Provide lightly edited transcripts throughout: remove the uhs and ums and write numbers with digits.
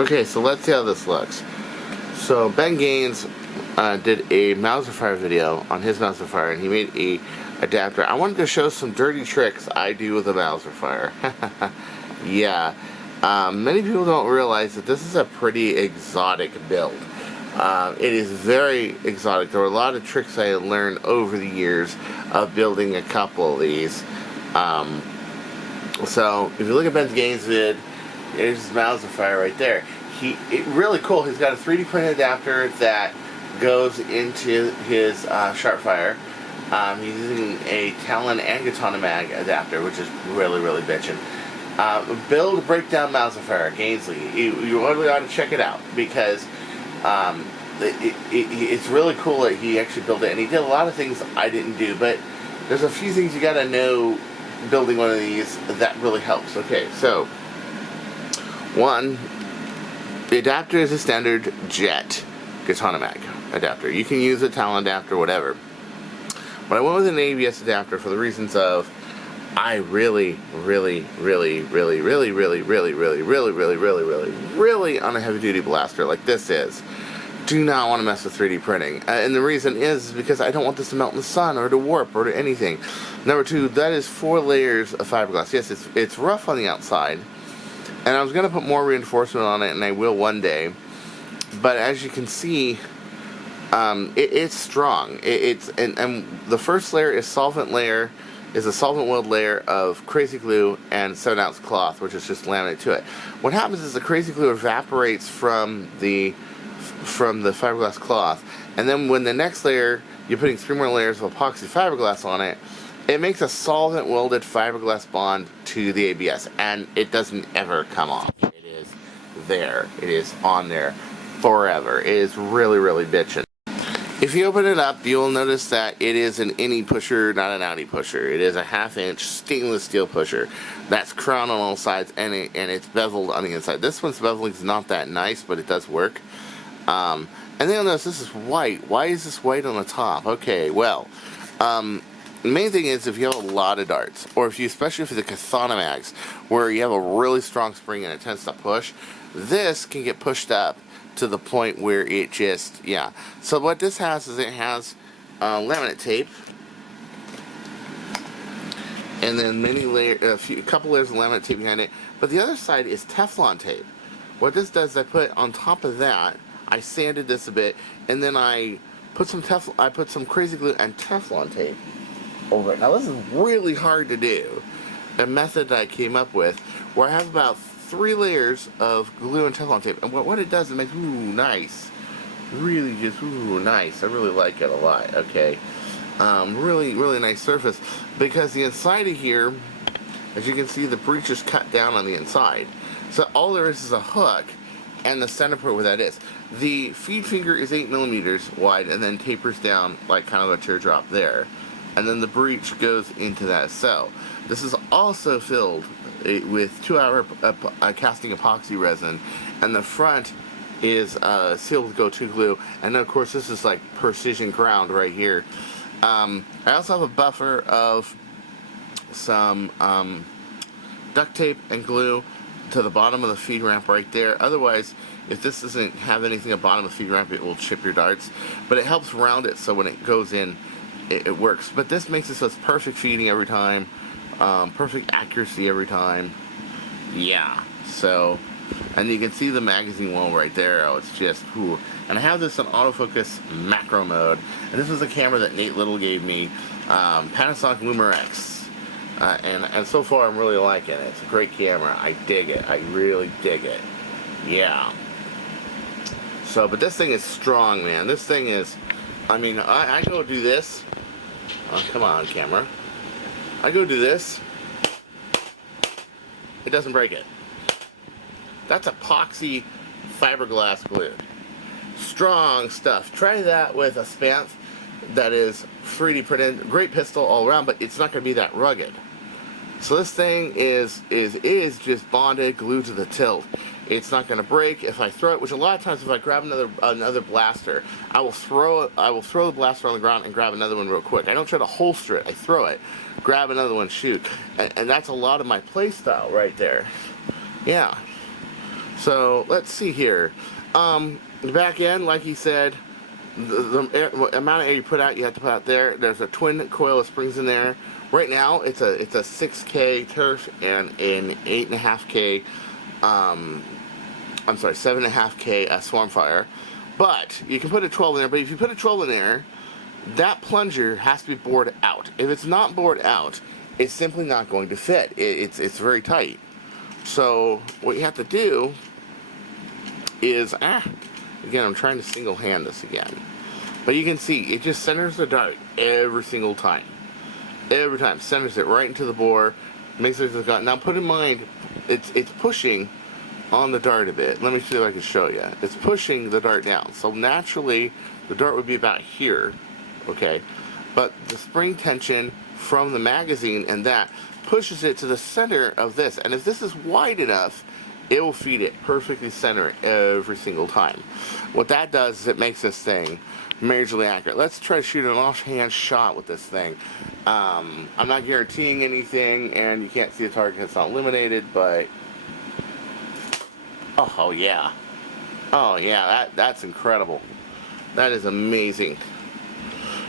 Okay, so let's see how this looks. So Ben Gaines did a Mauserfire video on his Mauserfire, and he made a adapter. I wanted to show some dirty tricks I do with a Mauserfire. Yeah, many people don't realize that this is a pretty exotic build. It is very exotic. There were a lot of tricks I had learned over the years of building a couple of these. So if you look at Ben Gaines' vid, there's his Mauserfire right there. Really cool. He's got a 3D printed adapter that goes into his Sharpfire. He's using a Talon and Katana Mag adapter, which is really, really bitchin'. Build Breakdown Mauserfire, Gainsley. You really ought to check it out because it's really cool that he actually built it, and he did a lot of things I didn't do, but there's a few things you gotta know building one of these that really helps. Okay, so one, the adapter is a standard jet Katana Mag adapter. You can use a Talon adapter, whatever. But I went with an ABS adapter for the reasons of I really on a heavy duty blaster like this is, do not want to mess with 3D printing. And the reason is because I don't want this to melt in the sun or to warp or to anything. Number two, that is 4 layers of fiberglass. Yes, it's rough on the outside. And I was going to put more reinforcement on it, and I will one day. But as you can see, it's strong. And the first layer is a solvent weld layer of crazy glue and 7-ounce cloth, which is just laminated to it. What happens is the crazy glue evaporates from the fiberglass cloth, and then when the next layer, you're putting 3 more layers of epoxy fiberglass on it, it makes a solvent welded fiberglass bond to the ABS, and it doesn't ever come off. It is there. It is on there forever. It is really, really bitchin'. If you open it up, you'll notice that it is an innie pusher, not an outie pusher. It is a 1/2-inch stainless steel pusher that's crowned on all sides, and it's beveled on the inside. This one's beveling is not that nice, but it does work. And then you'll notice this is white. Why is this white on the top? Okay, well, the main thing is if you have a lot of darts, or especially for the Katana Mags, where you have a really strong spring and it tends to push, this can get pushed up to the point where it just, yeah. So what this has is it has laminate tape, and then a couple layers of laminate tape behind it. But the other side is Teflon tape. What this does is I put on top of that, I sanded this a bit, and then I put some crazy glue and Teflon tape over it. Now this is really hard to do. A method that I came up with where I have about 3 layers of glue and Teflon tape, and what it does is it makes nice, really just nice. I really like it a lot. Okay, really nice surface, because the inside of here, as you can see, the breech is cut down on the inside, so all there is a hook and the center part where that is. The feed finger is 8 millimeters wide and then tapers down like kind of a teardrop there, and then the breech goes into that cell. This is also filled with 2-hour casting epoxy resin, and the front is sealed with Go-To glue, and then of course this is like precision ground right here. I also have a buffer of some duct tape and glue to the bottom of the feed ramp right there. Otherwise, if this doesn't have anything at the bottom of the feed ramp, it will chip your darts, but it helps round it so when it goes in, it works. But this makes it so it's perfect feeding every time, perfect accuracy every time. Yeah, so, and you can see the magazine wall right there. Oh, it's just, whew. And I have this on autofocus macro mode, and this is a camera that Nate Little gave me, Panasonic LumiRX. And so far I'm really liking it. It's a great camera. I dig it. I really dig it. Yeah. So, but this thing is strong, man. This thing is, I mean, I go do this. Oh, come on, camera. I go do this. It doesn't break it. That's epoxy fiberglass glue. Strong stuff. Try that with a Spanth that is 3D printed. Great pistol all around, but it's not going to be that rugged. So this thing is just bonded, glued to the tilt. It's not going to break if I throw it. Which a lot of times, if I grab another blaster, I will throw the blaster on the ground and grab another one real quick. I don't try to holster it. I throw it, grab another one, shoot, and that's a lot of my play style right there. Yeah. So let's see here. The back end, like he said, the amount of air you put out, you have to put out there. There's a twin coil of springs in there. Right now, it's a 6K turf and an 8.5K. I'm sorry, 7.5K Swarmfire. But you can put a 12 in there. But if you put a 12 in there, that plunger has to be bored out. If it's not bored out, it's simply not going to fit. It's very tight. So what you have to do is, again, I'm trying to single hand this again. But you can see, it just centers the dart every single time. Every time, centers it right into the bore, makes it gun. Now put in mind, it's pushing on the dart a bit. Let me see if I can show you. It's pushing the dart down. So naturally, the dart would be about here, okay? But the spring tension from the magazine and that pushes it to the center of this. And if this is wide enough, it will feed it perfectly center every single time. What that does is it makes this thing majorly accurate. Let's try to shoot an offhand shot with this thing. I'm not guaranteeing anything, and you can't see the target, it's not illuminated, but oh yeah, that's incredible. That is amazing.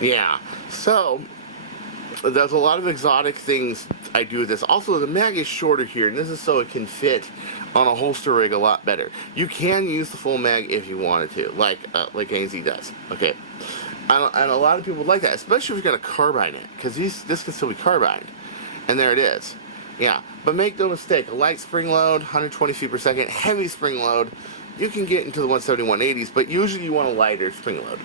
Yeah, so there's a lot of exotic things I do with this. Also, the mag is shorter here, and this is so it can fit on a holster rig a lot better. You can use the full mag if you wanted to, like AZ does. Okay, and a lot of people would like that, especially if you're gonna carbine it, because this can still be carbined. And there it is. Yeah, but make no mistake, a light spring load, 120 feet per second, heavy spring load, you can get into the 170, 180s, but usually you want a lighter spring load,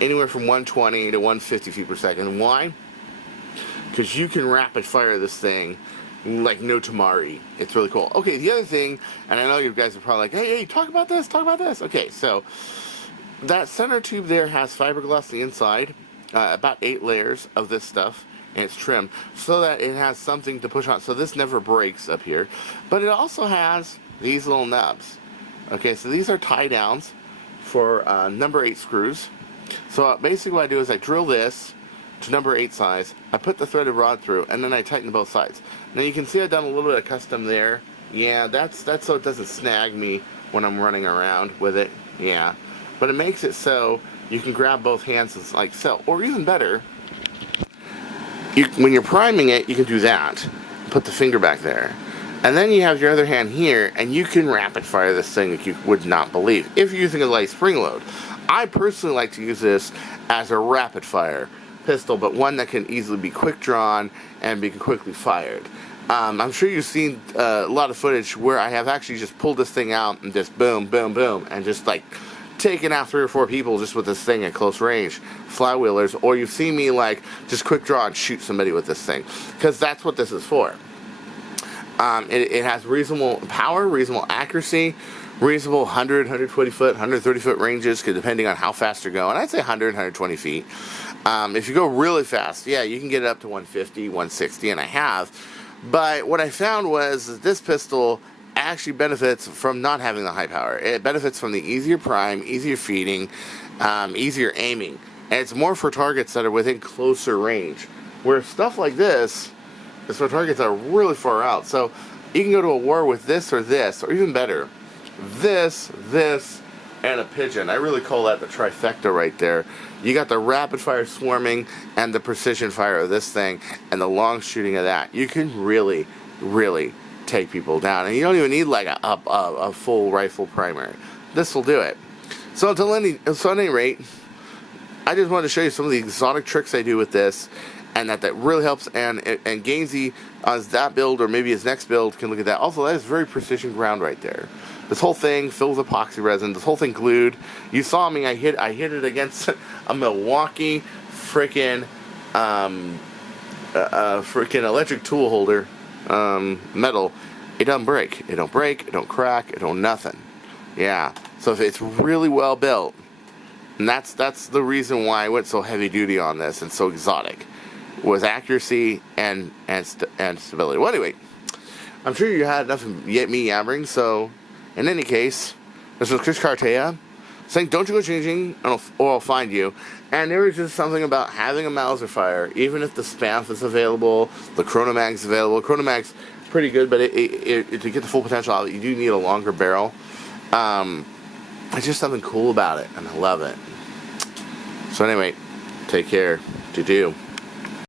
anywhere from 120 to 150 feet per second. Why? Because you can rapid fire this thing like no tomorrow. It's really cool. Okay, the other thing, and I know you guys are probably like, hey, talk about this. Okay, so that center tube there has fiberglass on the inside, about 8 layers of this stuff, and it's trimmed so that it has something to push on. So this never breaks up here, but it also has these little nubs. Okay, so these are tie downs for number 8 screws. So basically what I do is I drill this to number 8 size, I put the threaded rod through, and then I tighten both sides. Now you can see I've done a little bit of custom there. Yeah, that's so it doesn't snag me when I'm running around with it. Yeah, but it makes it so you can grab both hands and like so. Or even better, when you're priming it, you can do that. Put the finger back there. And then you have your other hand here, and you can rapid fire this thing like you would not believe if you're using a light spring load. I personally like to use this as a rapid fire pistol, but one that can easily be quick drawn and be quickly fired. I'm sure you've seen a lot of footage where I have actually just pulled this thing out and just boom, boom, boom, and just like taken out 3 or 4 people just with this thing at close range, flywheelers, or you've seen me like just quick draw and shoot somebody with this thing, because that's what this is for. It has reasonable power, reasonable accuracy, reasonable 100, 120 foot, 130 foot ranges, depending on how fast you're going. I'd say 100, 120 feet. If you go really fast, yeah, you can get it up to 150, 160, and I have. But what I found was that this pistol actually benefits from not having the high power. It benefits from the easier prime, easier feeding, easier aiming. And it's more for targets that are within closer range. Where stuff like this is for targets that are really far out. So you can go to a war with this, or even better, this, and a pigeon. I really call that the trifecta right there. You got the rapid fire swarming and the precision fire of this thing and the long shooting of that. You can really, really take people down. And you don't even need like a full rifle primary. This will do it. So at any rate, I just wanted to show you some of the exotic tricks I do with this, and that really helps. And Gainsey, as that build or maybe his next build, can look at that. Also, that is very precision ground right there. This whole thing filled with epoxy resin. This whole thing glued. You saw me. I hit it against a Milwaukee freaking electric tool holder, metal. It doesn't break. It don't break. It don't crack. It don't nothing. Yeah. So if it's really well built, and that's the reason why I went so heavy duty on this and so exotic, was accuracy and stability. Well, anyway, I'm sure you had enough of me yabbering. So, in any case, this was Chris Cartaya saying, "Don't you go changing, or I'll find you." And there was just something about having a Mauserfire, even if the Spamf is available, the Chronomag's available. Chronomag's pretty good, but to get the full potential out, you do need a longer barrel. It's just something cool about it, and I love it. So anyway, take care. Do.